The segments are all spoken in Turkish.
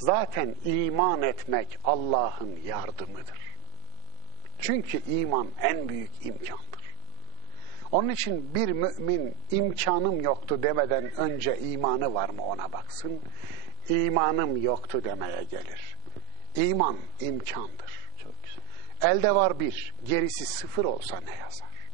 Zaten iman etmek Allah'ın yardımıdır. Çünkü iman en büyük imkandır. Onun için bir mümin imkanım yoktu demeden önce imanı var mı ona baksın. İmanım yoktu demeye gelir. İman imkandır. Çok güzel. Elde var bir, gerisi sıfır olsa ne yazar?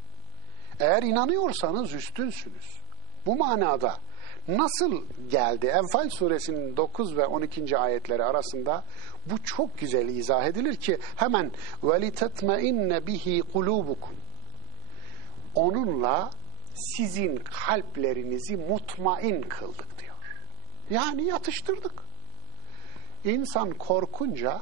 Eğer inanıyorsanız üstünsünüz. Bu manada nasıl geldi? Enfal suresinin 9 ve 12. ayetleri arasında bu çok güzel izah edilir ki hemen وَلِتَتْمَئِنَّ bihi قُلُوبُكُمْ Onunla sizin kalplerinizi mutmain kıldık diyor. Yani yatıştırdık. İnsan korkunca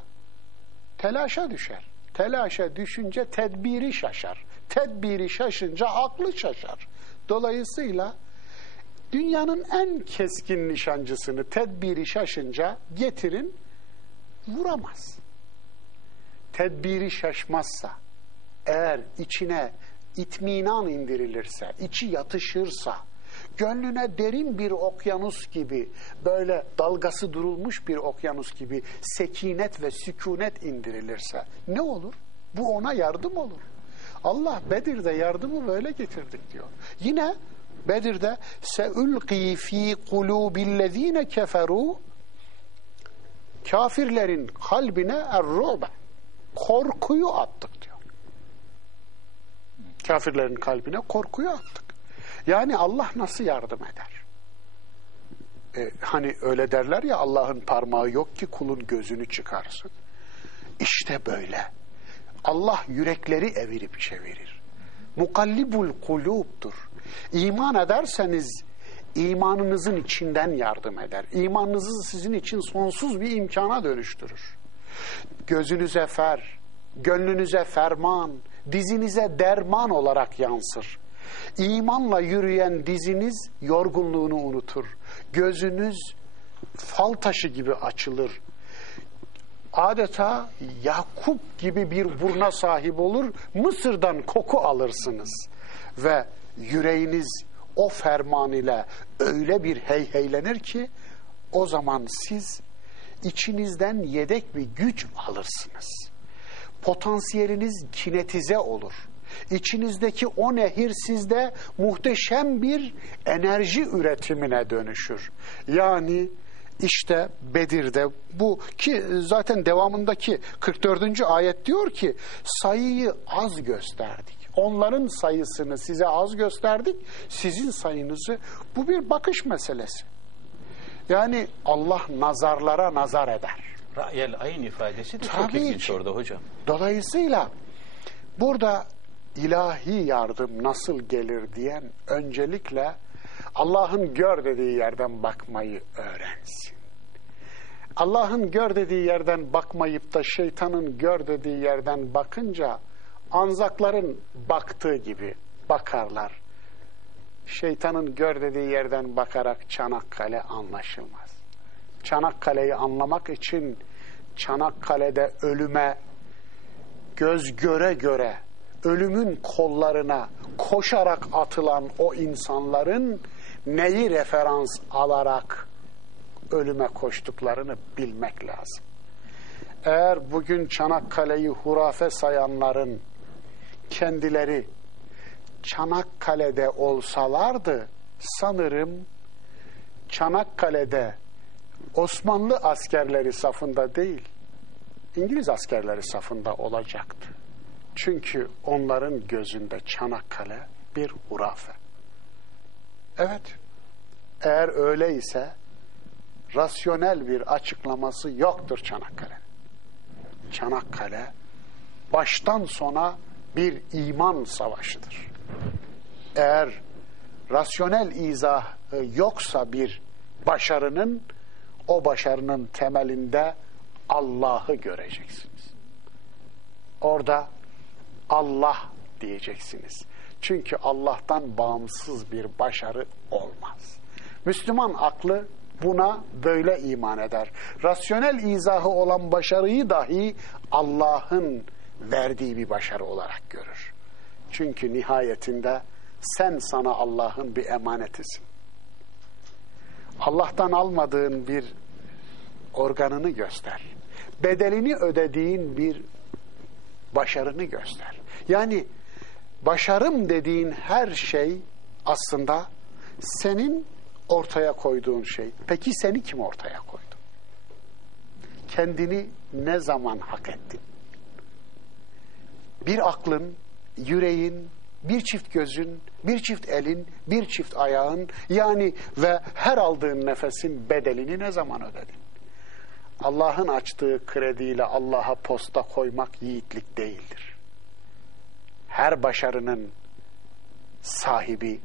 telaşa düşer. Telaşa düşünce tedbiri şaşar. Tedbiri şaşınca aklı şaşar. Dolayısıyla dünyanın en keskin nişancısını tedbiri şaşınca getirin vuramaz. Tedbiri şaşmazsa eğer içine itminan indirilirse, içi yatışırsa, gönlüne derin bir okyanus gibi, böyle dalgası durulmuş bir okyanus gibi sekinet ve sükunet indirilirse ne olur? Bu ona yardım olur. Allah Bedir'de yardımı böyle getirdik diyor. Yine Bedir'de seulqi fi kulubillezine keferu kafirlerin kalbine er-ru'be korkuyu attık diyor. Kafirlerin kalbine korkuyu attık. Yani Allah nasıl yardım eder? Ee, hani öyle derler ya Allah'ın parmağı yok ki kulun gözünü çıkarsın. İşte böyle. Allah yürekleri evirip çevirir. Mukallibul kulubdur. İman ederseniz imanınızın içinden yardım eder. İmanınızı sizin için sonsuz bir imkana dönüştürür. Gözünüze fer, gönlünüze ferman, dizinize derman olarak yansır. İmanla yürüyen diziniz yorgunluğunu unutur. Gözünüz fal taşı gibi açılır. Adeta Yakup gibi bir burna sahip olur. Mısır'dan koku alırsınız. Ve yüreğiniz o ferman ile öyle bir heyheylenir ki o zaman siz içinizden yedek bir güç alırsınız. Potansiyeliniz kinetize olur. İçinizdeki o nehir sizde muhteşem bir enerji üretimine dönüşür. Yani işte Bedir'de bu ki zaten devamındaki 44. ayet diyor ki sayıyı az gösterdik. Onların sayısını size az gösterdik. Sizin sayınızı bu bir bakış meselesi. Yani Allah nazarlara nazar eder. Ra'yel ayn ifadesi de çok Tabii ilginç ki. orada hocam. Dolayısıyla burada ilahi yardım nasıl gelir diyen öncelikle Allah'ın gör dediği yerden bakmayı öğrensin. Allah'ın gör dediği yerden bakmayıp da şeytanın gör dediği yerden bakınca anzakların baktığı gibi bakarlar. Şeytanın gör dediği yerden bakarak Çanakkale anlaşılmaz. Çanakkale'yi anlamak için Çanakkale'de ölüme göz göre göre ölümün kollarına koşarak atılan o insanların neyi referans alarak ölüme koştuklarını bilmek lazım. Eğer bugün Çanakkale'yi hurafe sayanların kendileri Çanakkale'de olsalardı sanırım Çanakkale'de Osmanlı askerleri safında değil İngiliz askerleri safında olacaktı. Çünkü onların gözünde Çanakkale bir hurafe. Evet, eğer öyleyse rasyonel bir açıklaması yoktur Çanakkale. Çanakkale baştan sona bir iman savaşıdır. Eğer rasyonel izahı yoksa bir başarının, o başarının temelinde Allah'ı göreceksiniz. Orada Allah diyeceksiniz. Çünkü Allah'tan bağımsız bir başarı olmaz. Müslüman aklı buna böyle iman eder. Rasyonel izahı olan başarıyı dahi Allah'ın verdiği bir başarı olarak görür. Çünkü nihayetinde sen sana Allah'ın bir emanetisin. Allah'tan almadığın bir organını göster. Bedelini ödediğin bir başarını göster. Yani başarım dediğin her şey aslında senin ortaya koyduğun şey. Peki seni kim ortaya koydu? Kendini ne zaman hak ettin? Bir aklın, yüreğin, bir çift gözün, bir çift elin, bir çift ayağın yani ve her aldığın nefesin bedelini ne zaman ödedin? Allah'ın açtığı krediyle Allah'a posta koymak yiğitlik değildir. Her başarının sahibi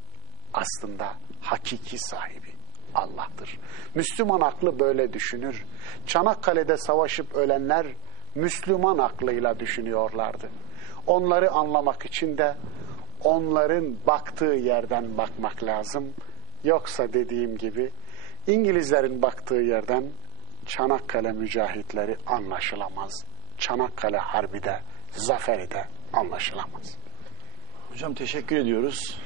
aslında hakiki sahibi Allah'tır. Müslüman aklı böyle düşünür. Çanakkale'de savaşıp ölenler Müslüman aklıyla düşünüyorlardı. Onları anlamak için de onların baktığı yerden bakmak lazım. Yoksa dediğim gibi İngilizlerin baktığı yerden Çanakkale mücahitleri anlaşılamaz. Çanakkale Harbi de, zaferi de anlaşılamaz. Hocam teşekkür ediyoruz.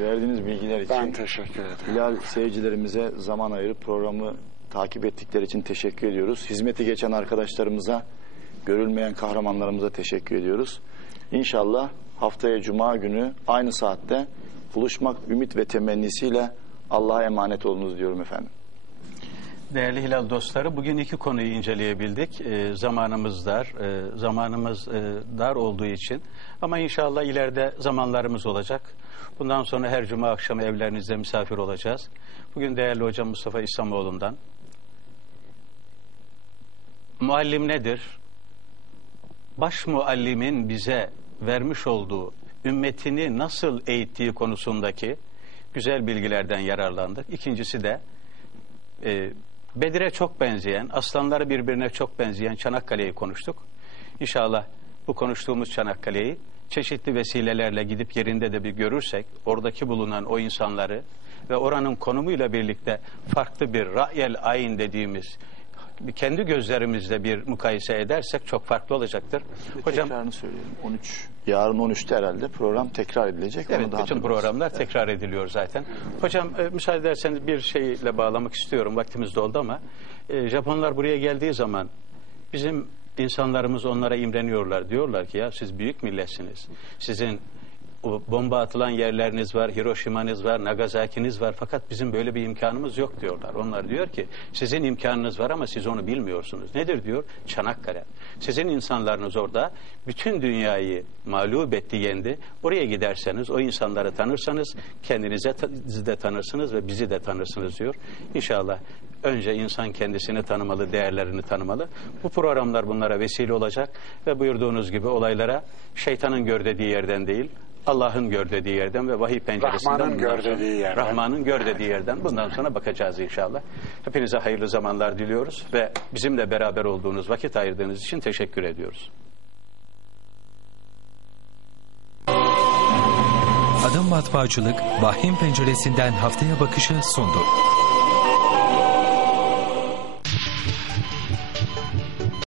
Verdiğiniz bilgiler için. Ben teşekkür ederim. Hilal seyircilerimize zaman ayırıp programı takip ettikleri için teşekkür ediyoruz. Hizmeti geçen arkadaşlarımıza, görülmeyen kahramanlarımıza teşekkür ediyoruz. İnşallah haftaya Cuma günü aynı saatte buluşmak ümit ve temennisiyle Allah'a emanet olunuz diyorum efendim. Değerli Hilal dostları, bugün iki konuyu inceleyebildik. Ee, zamanımız dar, e, zamanımız e, dar olduğu için. Ama inşallah ileride zamanlarımız olacak. Bundan sonra her cuma akşamı evlerinizde misafir olacağız. Bugün değerli hocam Mustafa İslamoğlu'ndan. Muallim nedir? Baş muallimin bize vermiş olduğu ümmetini nasıl eğittiği konusundaki güzel bilgilerden yararlandık. İkincisi de e, Bedir'e çok benzeyen, aslanları birbirine çok benzeyen Çanakkale'yi konuştuk. İnşallah bu konuştuğumuz Çanakkale'yi çeşitli vesilelerle gidip yerinde de bir görürsek, oradaki bulunan o insanları ve oranın konumuyla birlikte farklı bir ra'yel ayn dediğimiz kendi gözlerimizle bir mukayese edersek çok farklı olacaktır. Hocam tekrarını söyleyelim. 13 yarın 13'te herhalde program tekrar edilecek. Evet, Onu da bütün hatırlarsın. programlar tekrar ediliyor zaten. Hocam e, müsaade ederseniz bir şeyle bağlamak istiyorum. Vaktimiz doldu ama e, Japonlar buraya geldiği zaman bizim insanlarımız onlara imreniyorlar. Diyorlar ki ya siz büyük milletsiniz. Sizin bomba atılan yerleriniz var, Hiroşima'nız var, Nagasaki'niz var fakat bizim böyle bir imkanımız yok diyorlar. Onlar diyor ki sizin imkanınız var ama siz onu bilmiyorsunuz. Nedir diyor? Çanakkale. Sizin insanlarınız orada bütün dünyayı mağlup etti, yendi. Oraya giderseniz o insanları tanırsanız kendinize de tanırsınız ve bizi de tanırsınız diyor. İnşallah önce insan kendisini tanımalı, değerlerini tanımalı. Bu programlar bunlara vesile olacak ve buyurduğunuz gibi olaylara şeytanın gör dediği yerden değil, Allah'ın gör dediği yerden ve vahiy penceresinden Rahman'ın gör dediği yerden. Rahman'ın gör dediği yerden bundan sonra bakacağız inşallah. Hepinize hayırlı zamanlar diliyoruz ve bizimle beraber olduğunuz, vakit ayırdığınız için teşekkür ediyoruz. Adım Matbaacılık, Vahyin Penceresinden Haftaya Bakışı sundu.